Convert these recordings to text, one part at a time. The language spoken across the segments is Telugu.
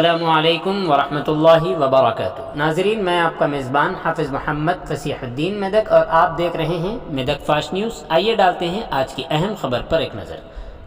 अस्सलामुअलैकुम वरहमतुल्लाहि वबरकातुहू। नाज़रीन, मैं आपका मेज़बान हाफिज़ मोहम्मद फ़सीहुद्दीन मेदक और आप देख रहे हैं मेदक फास्ट न्यूज़। आइए डालते हैं आज की अहम खबर पर एक नज़र।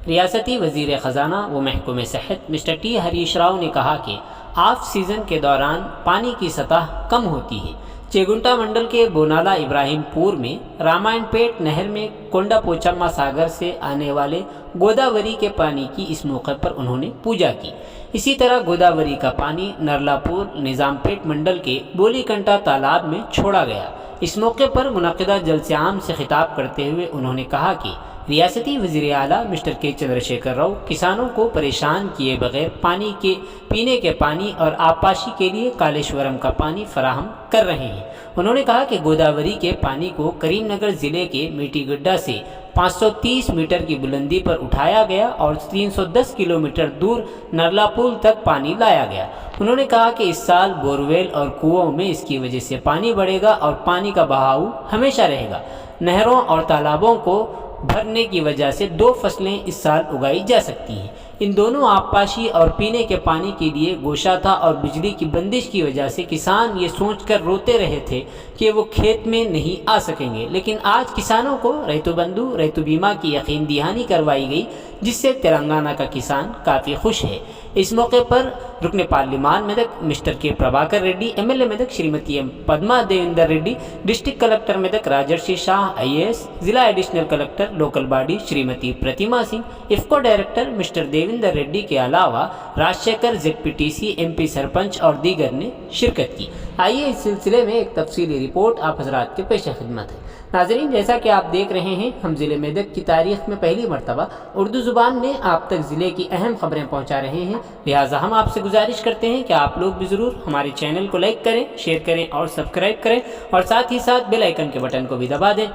रियासती वज़ीर ख़ज़ाना व महकूम सेहत मिस्टर टी हरीश राव ने कहा कि ऑफ सीज़न के दौरान पानी की सतह कम होती है। चेगुंटा मंडल के बोनाला इब्राहिमपुर में रामायणपेट नहर में कोंडा पोचम्मा सागर से आने वाले गोदावरी के पानी की इस मौके पर उन्होंने पूजा की। इसी तरह गोदावरी का पानी नरलापुर निज़ामपेट मंडल के बोलीकंटा तालाब में छोड़ा गया। इस मौके पर मुनक़िदा जलसे आम से खिताब करते हुए उन्होंने कहा कि रियासती वज़ीर आला मिस्टर के चंद्रशेखर राव किसानों को परेशान किए बगैर पीने के पानी और आबपाशी के लिए कालेश्वरम का पानी फराहम कर रहे हैं। उन्होंने कहा कि गोदावरी के पानी को करीमनगर ज़िले के मीठीगड्ढा से 530 मीटर की बुलंदी पर उठाया गया और 310 किलोमीटर दूर नरलापुल तक पानी लाया गया। उन्होंने कहा कि इस साल बोरवेल और कुओं में इसकी वजह से पानी बढ़ेगा और पानी का बहाव हमेशा रहेगा। नहरों और तालाबों को भरने की वजह से 2 फसलें इस साल उगाई जा सकती हैं। इन दोनों आबपाशी और पीने के पानी के लिए गोशाता और बिजली की बंदिश की वजह से किसान ये सोचकर रोते रहे थे कि वो खेत में नहीं आ सकेंगे, लेकिन आज किसानों को रैतु बंधु रैतु बीमा की यकीन दहानी करवाई गई, जिससे तेलंगाना का किसान काफ़ी खुश है। इस मौके पर रुकने parliament Medak mister K Prabhakar Reddy, MLA Medak Shrimati M Padma Devender Reddy, district collector Medak Rajarshi Shah IAS, जिला additional collector local body Shrimati Pratima Singh, IFFCO director mister Devender Reddy के अलावा राजशेखर ZPTC MP सरपंच और दीगर ने शिरकत की। आइए इस सिलसिले में एक तफसीली रिपोर्ट आप हजरात के पेश खिदमत है। नाज़रीन, जैसा कि आप देख रहे हैं, हम ज़िले मेदक की तारीख़ में पहली मरतबा उर्दू ज़ुबान में आप तक ज़िले की अहम ख़बरें पहुँचा रहे हैं। लिहाजा हम आपसे गुजारिश करते हैं कि आप लोग भी ज़रूर हमारे चैनल को लाइक करें, शेयर करें और सब्सक्राइब करें और साथ ही साथ बेल आइकन के बटन को भी दबा दें,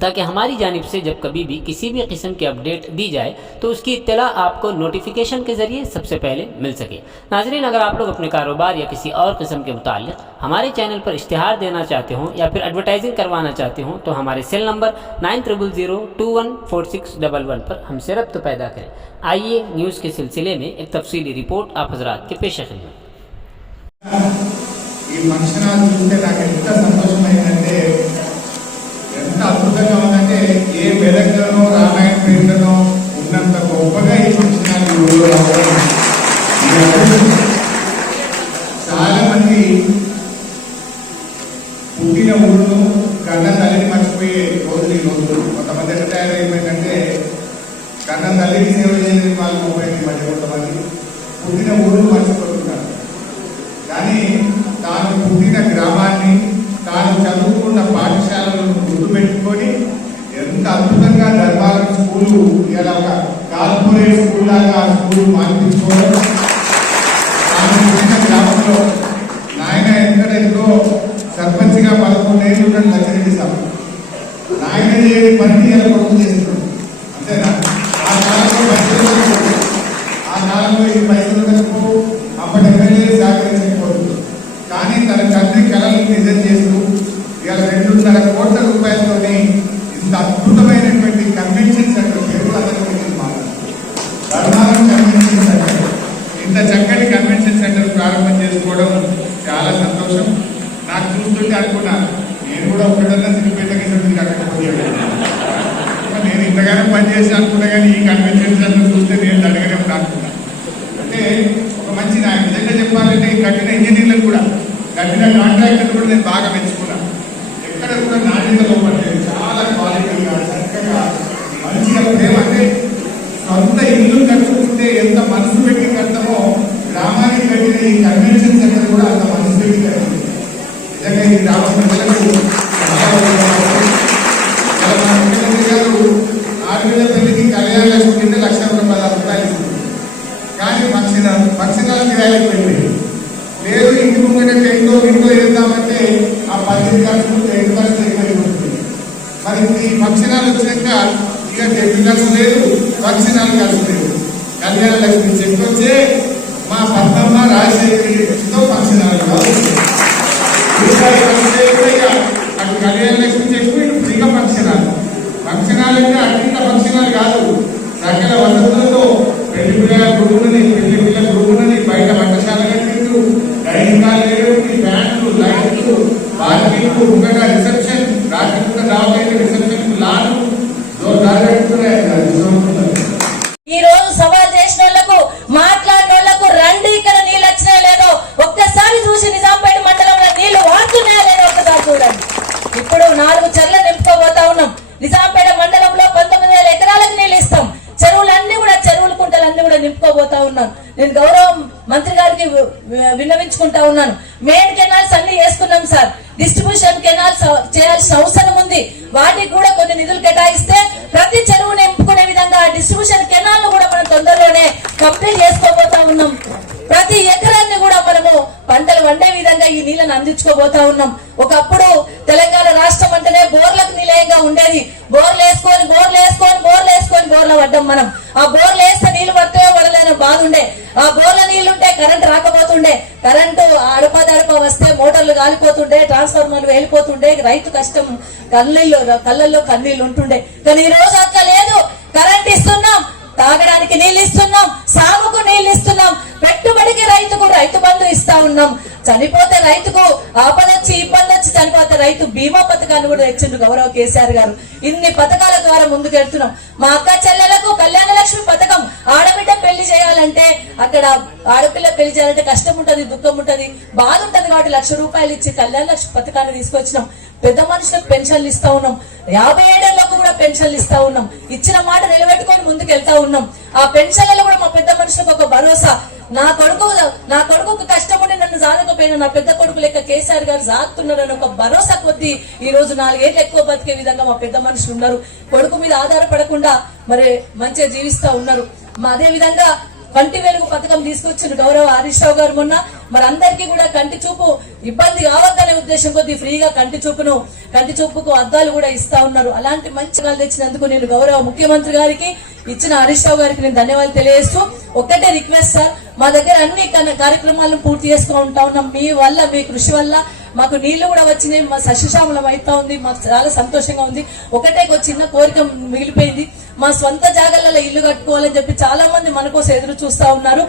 ताकि हमारी जानिब से जब कभी भी किसी भी किस्म की अपडेट दी जाए तो उसकी इत्तला आपको नोटिफिकेशन के ज़रिए सबसे पहले मिल सके। नाज़रीन, अगर आप लोग अपने कारोबार या किसी और किस्म के मुताल्लिक़ हमारे चैनल पर इश्तिहार देना चाहते हों या फिर एडवर्टाइजिंग करवाना चाहते हों तो हमारे सेल नंबर 9000214611 पर हमसे रब्त पैदा करें। आइए न्यूज़ के सिलसिले में एक तफसीली रिपोर्ट आप हजरात के पेश खिदमत। అద్భుతంగా ఉందంటే ఏ మెదక్లోనో రామాయణపేటలోనో ఉన్నంత గొప్పగా ఈ ఫంక్షన్ ఊళ్ళో రావడం. చాలా మంది పుట్టిన ఊళ్ళో కన్న తల్లిని మర్చిపోయే రోజులు ఈ రోజులు. కొంతమంది ఎట్లా తయారైపోయిందంటే కన్న తల్లిని సేవ చేయడానికి వాళ్ళు పోయింది. మధ్య కొంతమంది పుట్టిన ఊళ్ళు మర్చిపోతున్నారు. కానీ తాను పుట్టిన గ్రామాన్ని, తాను చదువుకున్న పాఠశాలను గుర్తుపెట్టుకొని ఎంత అద్భుతంగా ధర్మారం స్కూలు ఇలా ఒక కార్పొరేట్ స్కూల్ లాగా స్కూల్ మార్పించుకోవడం. తాను పుట్టిన గ్రామంలో నాయన ఎక్కడెక్కడో సర్పంచ్గా 11 ఏళ్ళు ఉన్న లక్ష్మీ సభ నాయన చేయని పని ఇలా కొడుకు చేస్తున్నాడు. అంతేనా? ఆ కాలంలో ఈ పైసలు కనుకో అప్పటి ఎమ్మెల్యే సహకరించకపోతుంది. కానీ తన తండ్రి కళలను నిజం చేస్తూ ఇవాళ 2.5 కోట్ల రూపాయలతోని ఇంత అద్భుతమైనటువంటి కన్వెన్షన్ సెంటర్ పేరు అందరికీ ధర్మారం కన్వెన్షన్ సెంటర్, ఇంత చక్కటి కన్వెన్షన్ సెంటర్ ప్రారంభం చేసుకోవడం చాలా సంతోషం. నాకు చూస్తుంటే అనుకున్నా నేను కూడా ఒకటన్నా సిద్దిపేటకి కట్టకపోయాను. నేను ఇంతగానో పనిచేసి అనుకున్నా, కానీ ఈ కన్వెన్షన్ సెంటర్ చూస్తే నేను అడగనే అనుకున్నా. అంటే ఒక మంచి నాయకుడు నిజంగా చెప్పాలంటే ఈ కట్టిన ఇంజనీర్లను కూడా, కట్టిన కాంట్రాక్టర్ కూడా నేను బాగా మెచ్చుకున్నాను. ఎక్కడ కూడా నాణ్యతలో పడలేదు, చాలా క్వాలిటీగా చక్కగా మంచిగా ప్రేమ. అంటే సొంత ఇల్లు కట్టుకుంటే ఎంత మనసు పెట్టి కడతామో గ్రామానికి కట్టిన ఈ కన్వెన్షన్ సెంటర్ కూడా అంత మనసు పెట్టి కట్టింది. నిజంగా ఈ గ్రామ ప్రజలకు ముఖ్యమంత్రి గారు ఆడపిల్ల పెళ్లికి కళ్యాణ లక్ష్మి కింద 1,16,000 రూపాయలు ఇస్తుంది. కానీ పక్షిరాల కిరాయిలకు వెళ్ళి లేదు, ఇంటి ముంగట ఇంట్లో వేద్దామంటే ఆ 10 ఖర్చు 8 ఖర్చు ఎక్కువైపోతుంది. మరి ఈ పక్షిరాలు వచ్చినాక ఇక 8 ఖర్చు లేదు, పక్షిరాలు ఖర్చు లేదు. కళ్యాణ లక్ష్మి చెక్ వచ్చే మా పద్మమ్మ రాజశేఖరితో పక్షిరాలు కావచ్చు. అటు కళ్యాణ లక్ష్మి చెక్కు, ఇటు ఫ్రీగా పక్షిరాలు. పక్షిరాలు అంటే అత్యంత పక్షిరాలు కాదు, సకల వసతులతో పెళ్లి పిల్లల రూములని బయట వంటశాల కట్టిండు, డైనింగ్ హాల్ ఫ్యాన్లు, లైట్లు, పార్కింగ్, ముంగగా రిసెప్షన్, రాత్రి రావడానికి రిసెప్షన్ లాను జోర్దారు పెట్టుకున్నాయి. ఈ రోజు సవాల్ చేసిన వాళ్లకు, మాట్లాడిన వాళ్లకు రండి ఇక్కడ నీళ్ళు వచ్చినా లేదో ఒక్కసారి చూసి నిజాంపేట మండలంలో నీళ్లు వాడుతున్నాయా లేదో ఒక్కసారి చూడండి. ఇప్పుడు 4 చెర్ల నింపుకోబోతా ఉన్నాం. నిజాంపేట మండలంలో 19,000 ఎకరాలకు నీళ్ళు ఇస్తాం. చెరువులన్నీ కూడా చెరువులు కుంటలన్నీ కూడా నింపుకోబోతా ఉన్నాను. నేను గౌరవ మంత్రి గారికి విన్నవించుకుంటా ఉన్నాను. మెయిన్ కెనాల్స్ అన్ని వేసుకున్నాం సార్, డిస్ట్రిబ్యూషన్ కెనాల్స్ చేయాల్సిన అవసరం ఉంది. వాటికి కూడా కొన్ని నిధులు కేటాయిస్తే ప్రతి చెరువు నింపుకునే విధంగా డిస్ట్రిబ్యూషన్ కెనాల్ కూడా మనం తొందరలోనే కంప్లీట్ చేసుకోబోతా ఉన్నాం. ప్రతి ఎకరాన్ని కూడా మనము పంటలు వండే విధంగా ఈ నీళ్లను అందించుకోబోతా ఉన్నాం. ఒకప్పుడు తెలంగాణ రాష్ట్రం అంటేనే బోర్లకు నిలయంగా ఉండేది. బోర్లు వేసుకొని బోర్ల పడ్డాం మనం. ఆ బోర్లు వేస్తే నీళ్లు పడితే పడలేని బాధ ఉండే. ఆ బోర్ల నీళ్లుంటే కరెంటు రాకపోతుండే, కరెంటు అడపదడప వస్తే మోటార్లు కాలిపోతుండే, ట్రాన్స్ఫార్మర్లు వెళ్ళిపోతుండే, రైతు కష్టం కళ్ళల్లో కన్నీళ్లు ఉంటుండే. కానీ ఈ రోజు అట్లా లేదు. కరెంట్ ఇస్తున్నాం, తాగడానికి నీళ్ళు ఇస్తున్నాం, సాగుకు నీళ్ళు ఇస్తున్నాం, పెట్టుబడికి రైతుకు రైతు బంధు ఇస్తా ఉన్నాం. చనిపోతే రైతుకు ఆపదొచ్చి ఇబ్బంది వచ్చి చనిపోతే రైతు బీమా పథకాన్ని కూడా తెచ్చిండు గౌరవ కేసీఆర్ గారు. ఇన్ని పథకాల ద్వారా ముందుకెళ్తున్నాం. మా అక్క చెల్లెలకు కళ్యాణ లక్ష్మి పథకం, ఆడబిడ్డ పెళ్లి చేయాలంటే అక్కడ ఆడపిల్ల పెళ్లి చేయాలంటే కష్టం ఉంటది, దుఃఖం ఉంటది, బాధ ఉంటది. కాబట్టి ₹1,00,000 ఇచ్చి కళ్యాణ లక్ష్మి పథకాన్ని తీసుకొచ్చినాం. పెద్ద మనుషులకు పెన్షన్లు ఇస్తా ఉన్నాం. 57 ఏళ్లకు కూడా పెన్షన్లు ఇస్తా ఉన్నాం. ఇచ్చిన మాట నిలబెట్టుకొని ముందుకు వెళ్తా ఉన్నాం. ఆ పెన్షన్లలో కూడా మా పెద్ద మనుషులకు ఒక భరోసా. నా కొడుకు కష్టం ఉండి నన్ను సాధకపోయినా నా పెద్ద కొడుకు లెక్క కేసీఆర్ గారు సాగుతున్నారని ఒక భరోసా కొద్దీ ఈ రోజు 4 ఏళ్ళు ఎక్కువ బతికే విధంగా మా పెద్ద మనుషులు ఉన్నారు. కొడుకు మీద ఆధారపడకుండా మరి మంచిగా జీవిస్తా ఉన్నారు. అదే విధంగా కంటి వెలుగు పథకం తీసుకొచ్చిన గౌరవ హరీష్ రావు గారు మొన్న మరి అందరికీ కూడా కంటి చూపు ఇబ్బంది కావద్దనే ఉద్దేశం కొద్దీ ఫ్రీగా కంటి చూపుకు అద్దాలు కూడా ఇస్తా ఉన్నారు. అలాంటి మంచిగా తెచ్చినందుకు నేను గౌరవ ముఖ్యమంత్రి గారికి ఇచ్చిన హరీష్ రావు గారికి నేను ధన్యవాదాలు తెలియజేస్తూ ఒక్కటే రిక్వెస్ట్ సార్, మా దగ్గర అన్ని కార్యక్రమాలను పూర్తి చేసుకుంటా ఉన్నాం. మీ వల్ల, మీ కృషి వల్ల మాకు నీళ్లు కూడా వచ్చినాయి. మా సస్యశ్యామలం అవుతా ఉంది. మాకు చాలా సంతోషంగా ఉంది. ఒకటే ఒక చిన్న కోరిక మిగిలిపోయింది. మా స్వంత జాగాలలో ఇల్లు కట్టుకోవాలని చెప్పి చాలా మంది మన కోసం ఎదురు చూస్తా ఉన్నారు.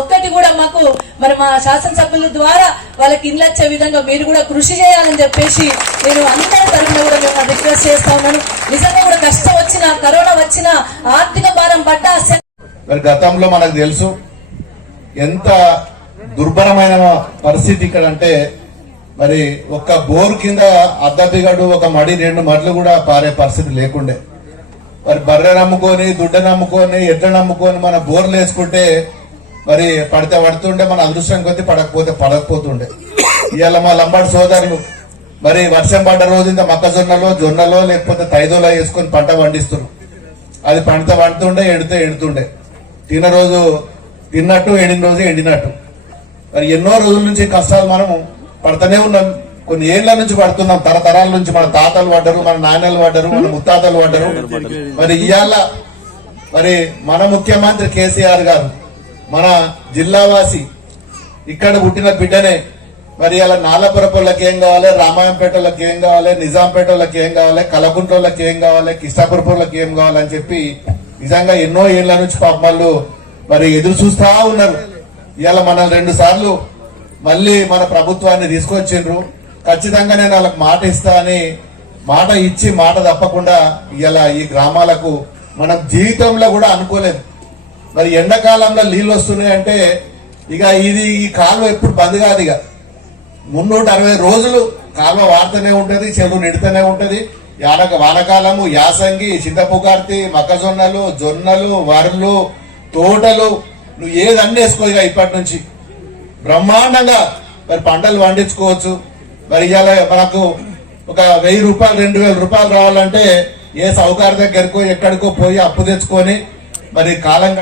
ఒక్కటి కూడా మాకు మరి మా శాసనసభ్యుల ద్వారా వాళ్ళకి ఇల్లు వచ్చే విధంగా మీరు కూడా కృషి చేయాలని చెప్పేసి నేను అందరి తరఫున కూడా నేను రిక్వెస్ట్ చేస్తా ఉన్నాను. నిజంగా కూడా కష్టం వచ్చినా, కరోనా వచ్చినా, ఆర్థిక భారం పడ్డా మరి గతంలో మనకు తెలుసు ఎంత దుర్భరమైన పరిస్థితి ఇక్కడ అంటే, మరి ఒక్క బోర్ కింద అద్దపిగడు ఒక మడి 2 మడులు కూడా పారే పరిస్థితి లేకుండే. మరి బర్రె నమ్ముకొని, దుడ్డ నమ్ముకొని, ఎడ్ల నమ్ముకొని మన బోర్లు వేసుకుంటే మరి పడితే పడుతుండే, మన అదృష్టం కొద్ది పడకపోతే పడకపోతుండే. ఇవాళ మా లంబాడి సోదరులు మరి వర్షం పడ్డ రోజు ఇంత జొన్నలో లేకపోతే తైదోలో వేసుకొని పంట పండిస్తున్నారు. అది పండుతుండే, ఎడుతుండే. తిన్న రోజు తిన్నట్టు, ఎండిన రోజు ఎండినట్టు. మరి ఎన్నో రోజుల నుంచి కష్టాలు మనము పడుతూనే ఉన్నాం. కొన్ని ఏళ్ల నుంచి పడుతున్నాం. తరతరాల నుంచి మన తాతలు పడ్డరు, మన నాయనలు పడ్డరు, మన ముత్తాతలు పడ్డరు. మరి ఇవాళ మరి మన ముఖ్యమంత్రి కేసీఆర్ గారు మన జిల్లావాసి, ఇక్కడ పుట్టిన బిడ్డనే. మరి ఇలా నాలపురపల్లకి ఏం కావాలి, రామాయంపేటలకు ఏం కావాలి, నిజాంపేటలకు ఏం కావాలి, కలకుంట్లకి ఏం కావాలి, కిష్టాపురపులకు ఏం కావాలని చెప్పి నిజంగా ఎన్నో ఏళ్ల నుంచి పాపలు మరి ఎదురు చూస్తా ఉన్నారు. ఇవాళ మనం 2 సార్లు మళ్ళీ మన ప్రభుత్వాన్ని తీసుకొచ్చిండ్రు. ఖచ్చితంగా నేను వాళ్ళకి మాట ఇస్తా అని మాట ఇచ్చి మాట తప్పకుండా ఇలా ఈ గ్రామాలకు మనం జీవితంలో కూడా అనుకోలేదు. మరి ఎండాకాలంలో నీళ్ళు వస్తున్నాయంటే ఇక ఈ కాలువ ఎప్పుడు బంద్ కాదు. ఇక 360 రోజులు కాలువ వాడుతూనే ఉంటది, చెరువు నిడుతూనే ఉంటది. వానకాలము యాసంగి, చింతపుకార్తి, మొక్కజొన్నలు, జొన్నలు, వరలు, తోటలు, నువ్వు ఏదన్నీ వేసుకో. ఇక ఇప్పటి నుంచి బ్రహ్మాండంగా మరి పంటలు పండించుకోవచ్చు. మరి ఇవాళ మనకు ఒక 1000 రూపాయలు, 2000 రూపాయలు రావాలంటే ఏ సౌకర్య దగ్గరకో ఎక్కడికో పోయి అప్పు తెచ్చుకొని మరి కాలం